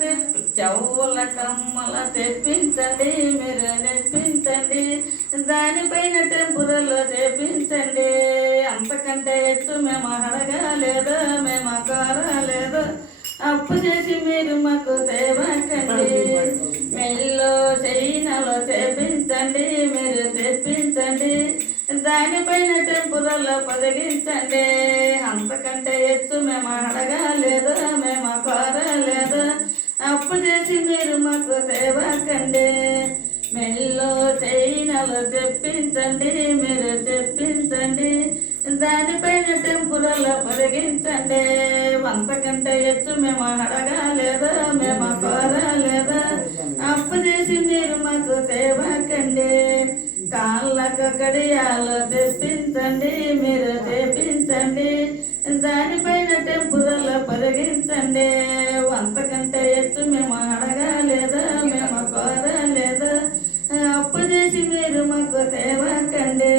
తెప్పి చెవుల కమ్మల తెప్పించండి మీరు తెప్పించండి దానిపైన టెంపురలో చేపించండి. అంతకంటే ఎత్తు మేము అడగలేదు మేము కోరలేదు అప్పు చేసి మీరు మాకు తేవకండి. మెల్లో చైనాలో చేపించండి మీరు తెప్పించండి దానిపైన టెంపురల్లో పొదిగించండి. అంతకంటే ఎత్తు మేము చైనలు తెప్పించండి మీరు తెప్పించండి. దానిపైన టెంపురల్లో పొదిగించండి అంతకంటే ఎత్తు మేము అడగలేదు మేము కోరలేదా? అప్పు చేసి మీరు మాకు తేవాకండి. కాళ్ళకు కడియాలు తెప్పించండి మీరు తెప్పించండి. దానిపైన టెంపులలో పొదిగించండి అంతకంటే சிவருமக்கு தேவ கண்டே